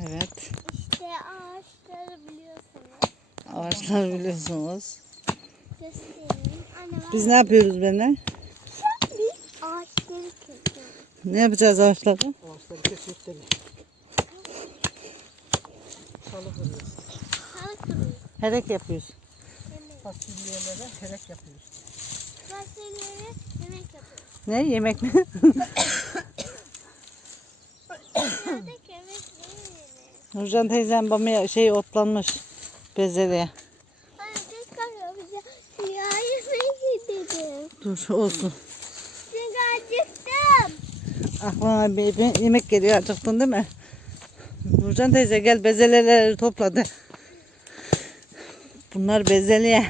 Evet. İşte ağaçları biliyorsunuz. Ağaçlar biliyorsunuz. Göstereyim. Anne Biz ne yapıyoruz benimle? biz ağaçları kesiyoruz. Ne yapacağız ağaçları? Ağaçları kesip de salı kırıyoruz. Halı kuruyoruz. Herek yapıyoruz. Yemek. Fasulyelere herek yapıyoruz. Fasulyeleri yemek yapıyoruz. Ne? Yemek mi? Nurcan teyzem bamya şey otlanmış. Bezelye. Dur olsun. Çünkü acıktım. Aklıma bir, bir yemek geliyor acıktın değil mi? Nurcan teyze gel bezelyeleri topladı. Bunlar bezelye.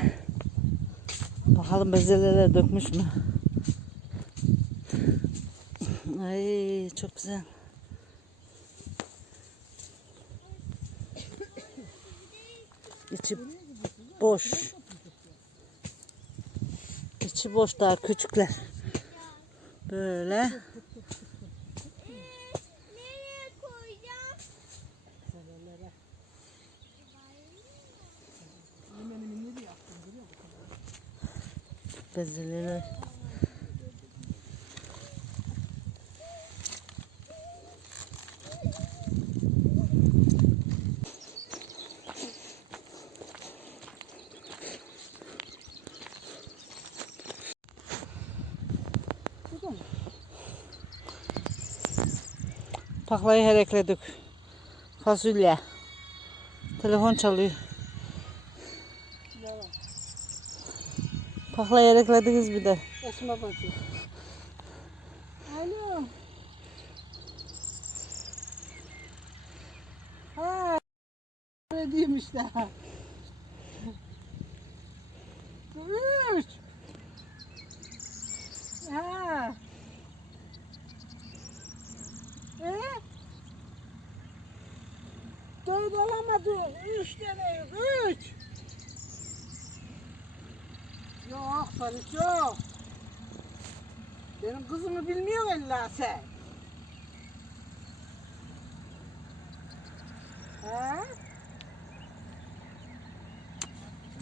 Bakalım bezelyeler dökmüş mü? Ay çok güzel. İçi boş. İçi boş daha küçükler. Böyle. Bezelyeler. Paklayı herekledik. Fasulye. Telefon çalıyor. Yalan. Paklayı hereklediniz bir de. Esma bacı. Alo. Ha. Öyle diyeyim işte. Üç. Ha. Ee? Alamadı. Üç tane. Üç. Yok Salih yok. Benim kızımı bilmiyorsun illa sen. He?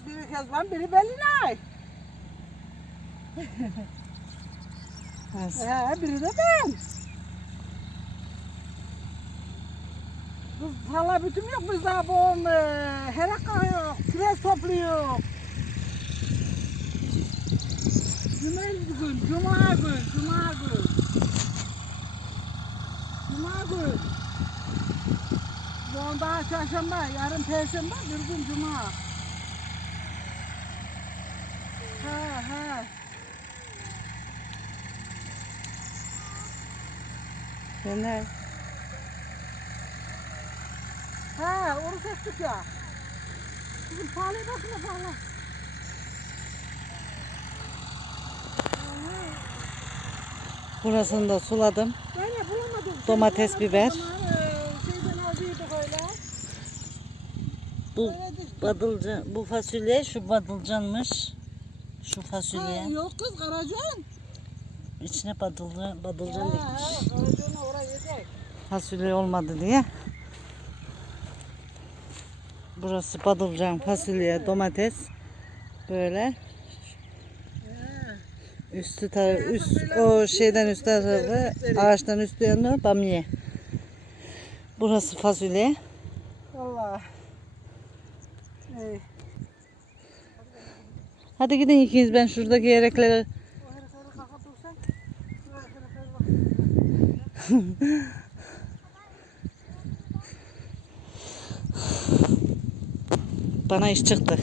Biri Kezban, biri Belinay. He, biri de ben. Kız hala bütün yok biz daha bu her yok, kireç topluyor. Cumartesi gün, cuma gün, cuma gün. Cuma gün. Bugün daha çarşamba, yarın perşembe, bir gün cuma. Ha ha. Fener. Ha, oruç açtık ya. Kızım pahalıya bakma pahalı. Burasını da suladım. De bulamadım. Domates, Sen biber. e, Şeyden aldıydık öyle. Bu Öyle badılcan, bu fasulye şu badılcanmış. Şu Ha, fasulye. yok kız Karacan. İçine badılcan, badılcan Ha, dikmiş. ha, Karacan'ı oraya yedek. Fasulye olmadı diye. Burası badılcan, fasulye, domates. Böyle. Üstü tarafı, üst, o şeyden üst tarafı, ağaçtan üstü yanı bamya. Burası fasulye. Valla. Ey. Hadi gidin ikiniz ben şuradaki yerekleri Bana iş çıktı.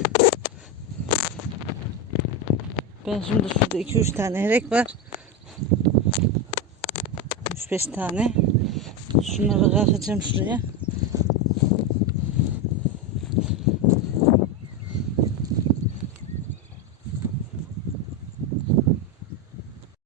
Ben şimdi şurada 2-3 tane herek var. 3-5 tane. Şunları kalkacağım şuraya.